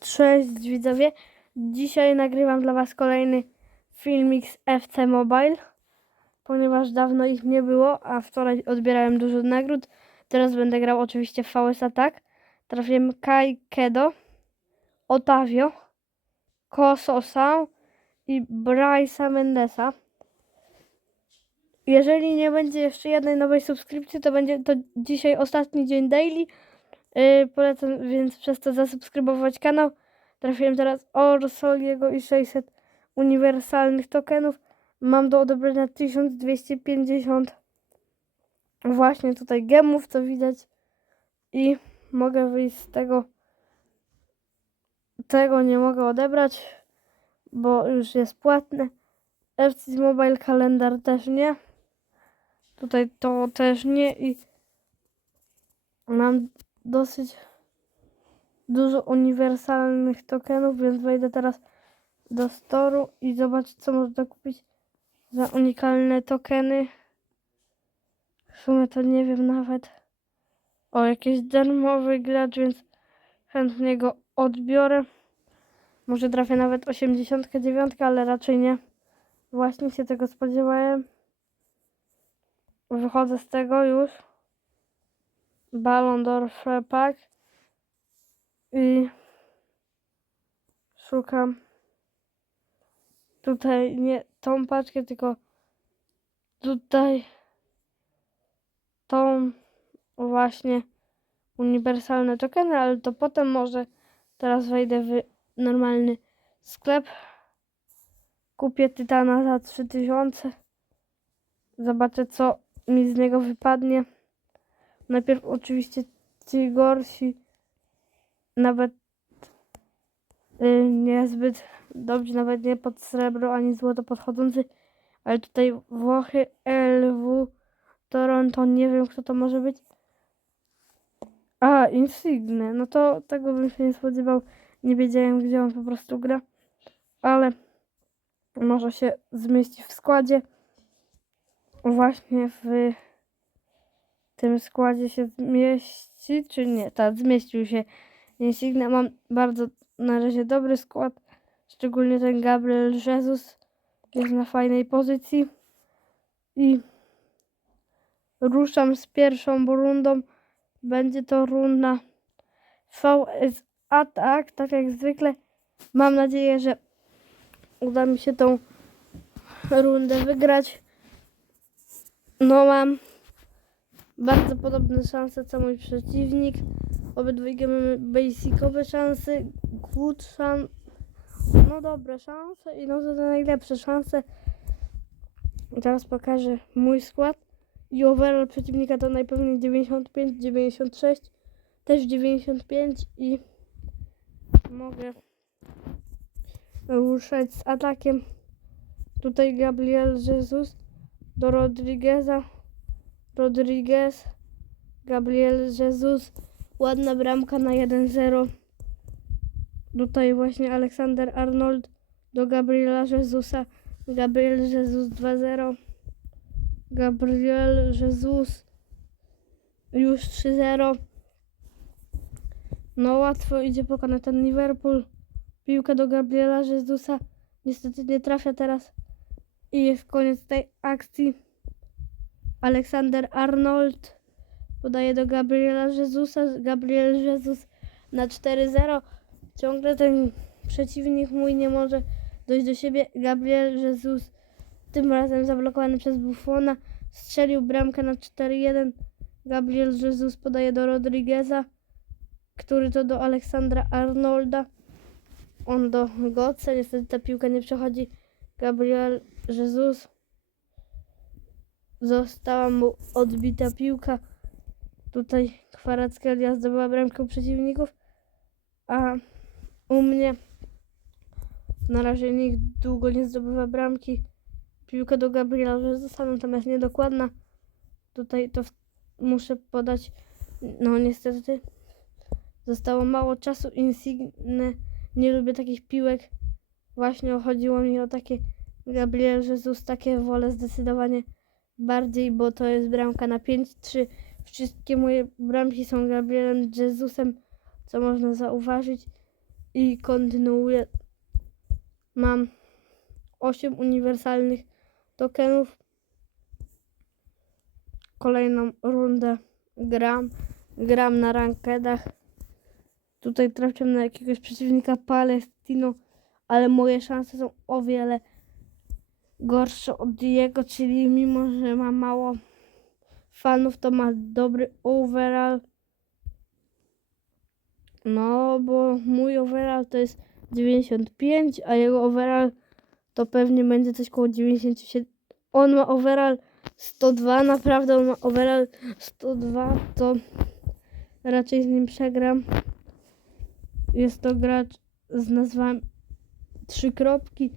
Cześć widzowie. Dzisiaj nagrywam dla Was kolejny filmik z FC Mobile, ponieważ dawno ich nie było, a wczoraj odbierałem dużo nagród. Teraz będę grał oczywiście w VS Attack. Trafiłem Kai Kedo, Otavio, Kososa i Bryce'a Mendesa. Jeżeli nie będzie jeszcze jednej nowej subskrypcji, to będzie to dzisiaj ostatni dzień daily. Yy, polecam więc przez to zasubskrybować kanał. Trafiłem teraz Orsoliego i 600 uniwersalnych tokenów. Mam do odebrania 1250 właśnie tutaj gemów, co widać. I mogę wyjść z tego. Tego nie mogę odebrać, bo już jest płatne. FC Mobile kalendar też nie. Tutaj to też nie i mam dosyć dużo uniwersalnych tokenów, więc wejdę teraz do storu i zobaczę co można kupić za unikalne tokeny. W sumie to nie wiem nawet. O, jakiś darmowy gracz, więc chętnie go odbiorę. Może trafię nawet 89, ale raczej nie. Właśnie się tego spodziewałem. Wychodzę z tego już. Ballon d'Or Free Pack i szukam tutaj nie tą paczkę, tylko tutaj tą właśnie uniwersalne tokeny, ale to potem może teraz wejdę w normalny sklep. Kupię Tytana za 3000. Zobaczę co mi z niego wypadnie. Najpierw oczywiście ci gorsi, nawet y, niezbyt dobrze, nawet nie pod srebro ani złoto podchodzący, ale tutaj Włochy, LW, Toronto, nie wiem kto to może być. A, Insigne, no to tego bym się nie spodziewał, nie wiedziałem gdzie on po prostu gra, ale może się zmieści w składzie. Właśnie w tym składzie się zmieści, czy nie? Tak, zmieścił się Insigne. Mam bardzo na razie dobry skład, szczególnie ten Gabriel Jesus jest na fajnej pozycji i ruszam z pierwszą rundą. Będzie to runda VS Attack, tak jak zwykle. Mam nadzieję, że uda mi się tą rundę wygrać. No mam bardzo podobne szanse co mój przeciwnik. Obydwojga mamy basicowe szanse, good szanse, no dobre szanse i no to najlepsze szanse. Teraz pokażę mój skład. I overall przeciwnika to najpewniej 95, 96, też 95 i mogę ruszać z atakiem. Tutaj Gabriel Jesus do Rodrigueza. Rodriguez, Gabriel Jesus, ładna bramka na 1-0. Tutaj właśnie Aleksander Arnold do Gabriela Jezusa. Gabriel Jesus 2-0. Gabriel Jesus już 3-0. No łatwo idzie pokonać ten Liverpool. Piłka do Gabriela Jezusa. Niestety nie trafia teraz. I jest koniec tej akcji. Aleksander Arnold podaje do Gabriela Jezusa. Gabriel Jesus na 4-0. Ciągle ten przeciwnik mój nie może dojść do siebie. Gabriel Jesus tym razem zablokowany przez Buffona strzelił bramkę na 4-1. Gabriel Jesus podaje do Rodrigueza, który to do Aleksandra Arnolda. On do Götze. Niestety ta piłka nie przechodzi. Gabriel Jesus została mu odbita piłka. Tutaj Kwarackelia zdobyła bramkę przeciwników, a u mnie na razie nikt długo nie zdobywa bramki. Piłka do Gabriela Jezusa, natomiast niedokładna. Tutaj to muszę podać, no niestety zostało mało czasu. Insigne, nie lubię takich piłek. Właśnie chodziło mi o takie Gabriel Jesus, takie wolę zdecydowanie bardziej, bo to jest bramka na 5-3. Wszystkie moje bramki są Gabrielem Jezusem, co można zauważyć. i kontynuuję. Mam 8 uniwersalnych tokenów. Kolejną rundę gram. Gram na rankedach. Tutaj trafiam na jakiegoś przeciwnika Palestino, ale moje szanse są o wiele gorsze od jego, czyli mimo, że ma mało fanów, to ma dobry overall. No, bo mój overall to jest 95, a jego overall to pewnie będzie coś koło 97. On ma overall 102, naprawdę on ma overall 102, to raczej z nim przegram. Jest to gracz z nazwą trzy kropki.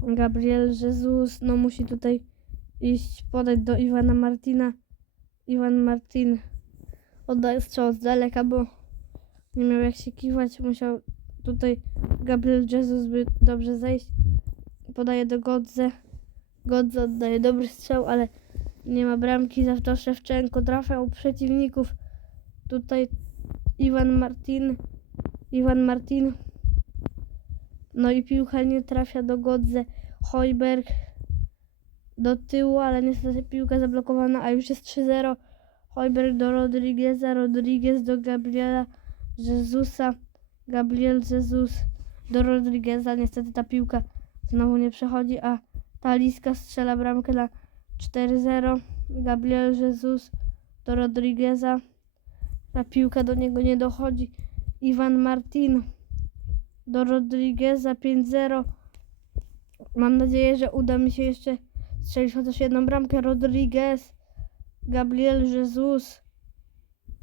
Gabriel Jesus, no musi tutaj iść podać do Iwana Martina. Iwan Martin oddaje strzał z daleka, bo nie miał jak się kiwać. Musiał tutaj Gabriel Jesus by dobrze zejść. Podaje do Godze. Godze oddaje dobry strzał, ale nie ma bramki. Za to Szewczenko trafia u przeciwników. Tutaj Iwan Martin. Iwan Martin. No i piłka nie trafia do Godze. Hojberg do tyłu, ale niestety piłka zablokowana, a już jest 3-0. Hojberg do Rodrigueza, Rodriguez do Gabriela Jezusa, Gabriel Jesus do Rodrigueza. Niestety ta piłka znowu nie przechodzi, a Taliska strzela bramkę na 4-0. Gabriel Jesus do Rodrigueza. Ta piłka do niego nie dochodzi. Iwan Martin do Rodrigueza 5-0. Mam nadzieję, że uda mi się jeszcze strzelić chociaż jedną bramkę. Rodriguez, Gabriel Jesus.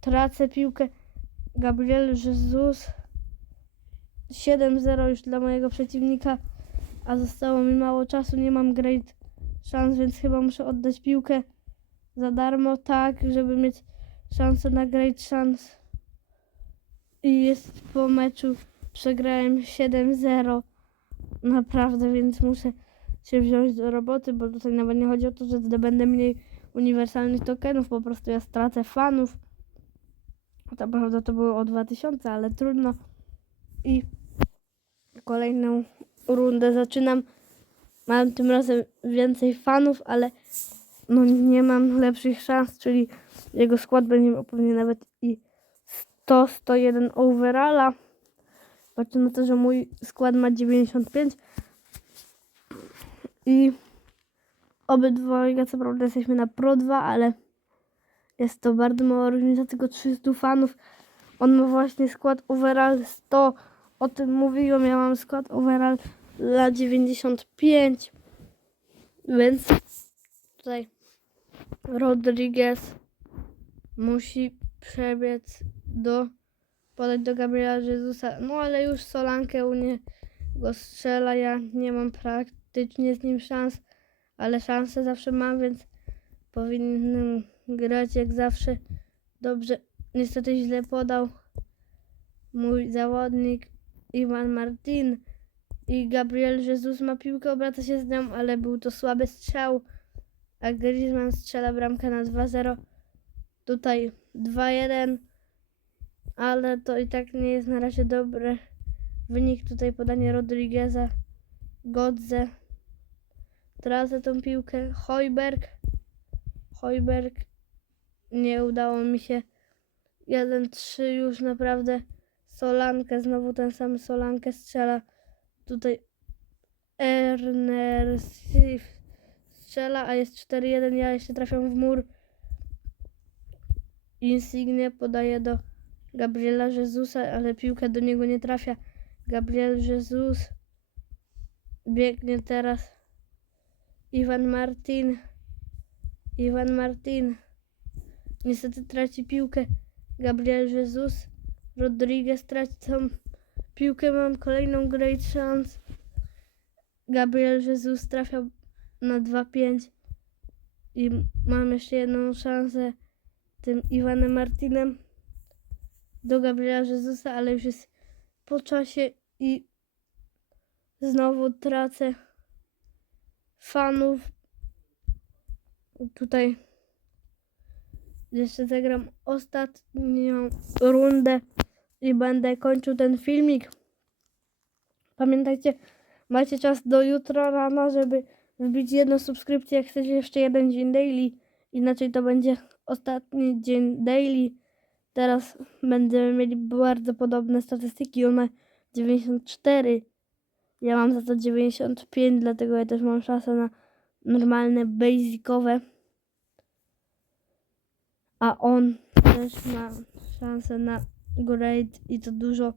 Tracę piłkę. Gabriel Jesus. 7-0 już dla mojego przeciwnika, a zostało mi mało czasu. Nie mam great szans, więc chyba muszę oddać piłkę za darmo, tak, żeby mieć szansę na great szans. I jest po meczu przegrałem 7-0. Naprawdę, więc muszę się wziąć do roboty, bo tutaj nawet nie chodzi o to, że zdobędę mniej uniwersalnych tokenów, po prostu ja stracę fanów. Tak naprawdę to było o 2000, ale trudno. I kolejną rundę zaczynam. Mam tym razem więcej fanów, ale no nie mam lepszych szans, czyli jego skład będzie miał pewnie nawet i 100, 101 overalla. Patrzę na to, że mój skład ma 95 i obydwojga co prawda jesteśmy na Pro 2, ale jest to bardzo mała różnica, tylko 300 fanów. On ma właśnie skład overall 100, o tym mówiłem, ja mam skład overall dla 95, więc tutaj Rodriguez musi przebiec do podać do Gabriela Jezusa. No ale już Solankę u niego strzela. Ja nie mam praktycznie z nim szans, ale szanse zawsze mam, więc powinienem grać jak zawsze dobrze. Niestety źle podał mój zawodnik Iwan Martin i Gabriel Jesus ma piłkę, obraca się z nią, ale był to słaby strzał. A Griezmann strzela bramkę na 2-0. Tutaj 2-1 ale to i tak nie jest na razie dobry wynik. Tutaj podanie Rodrigueza, Godze. Tracę tą piłkę. Hojberg. Hojberg. Nie udało mi się. 1-3 już naprawdę. Solankę, znowu ten sam Solankę strzela. Tutaj Erner strzela, a jest 4-1. Ja jeszcze trafiam w mur. Insigne podaje do Gabriela Jezusa, ale piłka do niego nie trafia. Gabriel Jesus biegnie teraz. Iwan Martin. Iwan Martin. Niestety traci piłkę. Gabriel Jesus. Rodriguez traci tą piłkę. Mam kolejną great chance. Gabriel Jesus trafia na 2-5. I mam jeszcze jedną szansę tym Iwanem Martinem do Gabriela Jezusa, ale już jest po czasie i znowu tracę fanów. Tutaj jeszcze zagram ostatnią rundę i będę kończył ten filmik. Pamiętajcie, macie czas do jutra rana, żeby wbić jedną subskrypcję, jak chcecie jeszcze jeden dzień daily. Inaczej to będzie ostatni dzień daily. Teraz będziemy mieli bardzo podobne statystyki. On ma 94. Ja mam za to 95, dlatego ja też mam szansę na normalne, basicowe. A on też ma szansę na great i to dużo.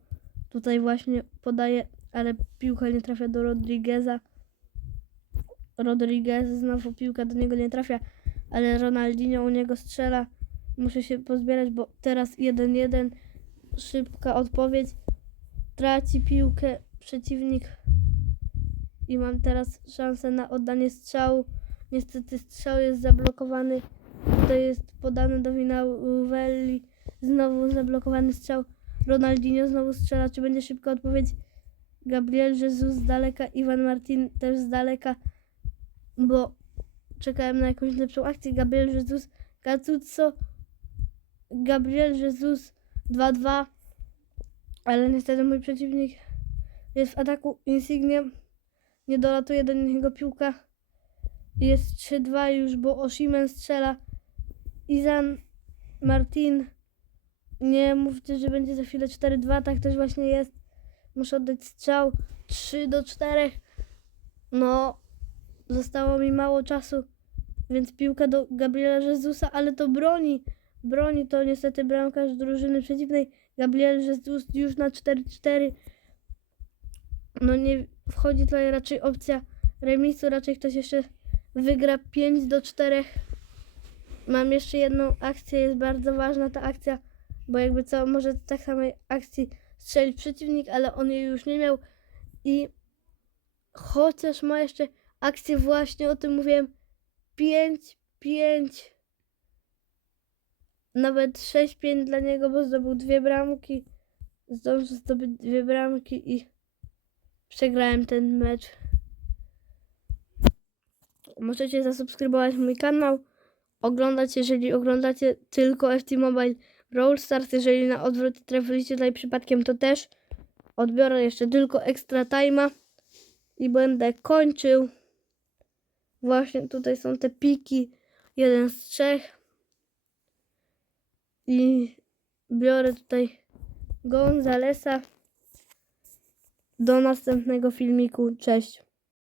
Tutaj właśnie podaje, ale piłka nie trafia do Rodrigueza. Rodriguez znowu piłka do niego nie trafia, ale Ronaldinho u niego strzela. Muszę się pozbierać, bo teraz 1-1. Szybka odpowiedź. Traci piłkę przeciwnik. I mam teraz szansę na oddanie strzału. Niestety strzał jest zablokowany. Tutaj jest podany do Winawelli. Znowu zablokowany strzał. Ronaldinho znowu strzela. Czy będzie szybka odpowiedź? Gabriel Jesus z daleka. Iwan Martin też z daleka. Bo czekałem na jakąś lepszą akcję. Gabriel Jesus. Gattuso. Gabriel Jesus 2-2. Ale niestety mój przeciwnik jest w ataku. Insignia nie dolatuje do niego piłka. Jest 3-2 już, bo Oshimen strzela. Izan Martin. Nie mówcie, że będzie za chwilę 4-2. Tak też właśnie jest. Muszę oddać strzał. 3 do 4. No, zostało mi mało czasu. Więc piłka do Gabriela Jezusa, ale to broni. Broni to niestety bramkarz drużyny przeciwnej. Gabriel Jesus już na 4-4. No nie wchodzi tutaj raczej opcja remisu. Raczej ktoś jeszcze wygra 5 do 4. Mam jeszcze jedną akcję, jest bardzo ważna ta akcja, bo jakby co, może tak samej akcji strzelić przeciwnik, ale on jej już nie miał i chociaż ma jeszcze akcję właśnie, o tym mówiłem, 5, 5, nawet 6-5 dla niego, bo zdobył dwie bramki, zdążył zdobyć dwie bramki i przegrałem ten mecz. Możecie zasubskrybować mój kanał, oglądać, jeżeli oglądacie tylko FT Mobile Brawl Stars, jeżeli na odwrót trafiliście tutaj przypadkiem, to też. Odbiorę jeszcze tylko extra time'a i będę kończył. Właśnie tutaj są te piki, jeden z trzech i biorę tutaj Gonzalesa do następnego filmiku. Cześć.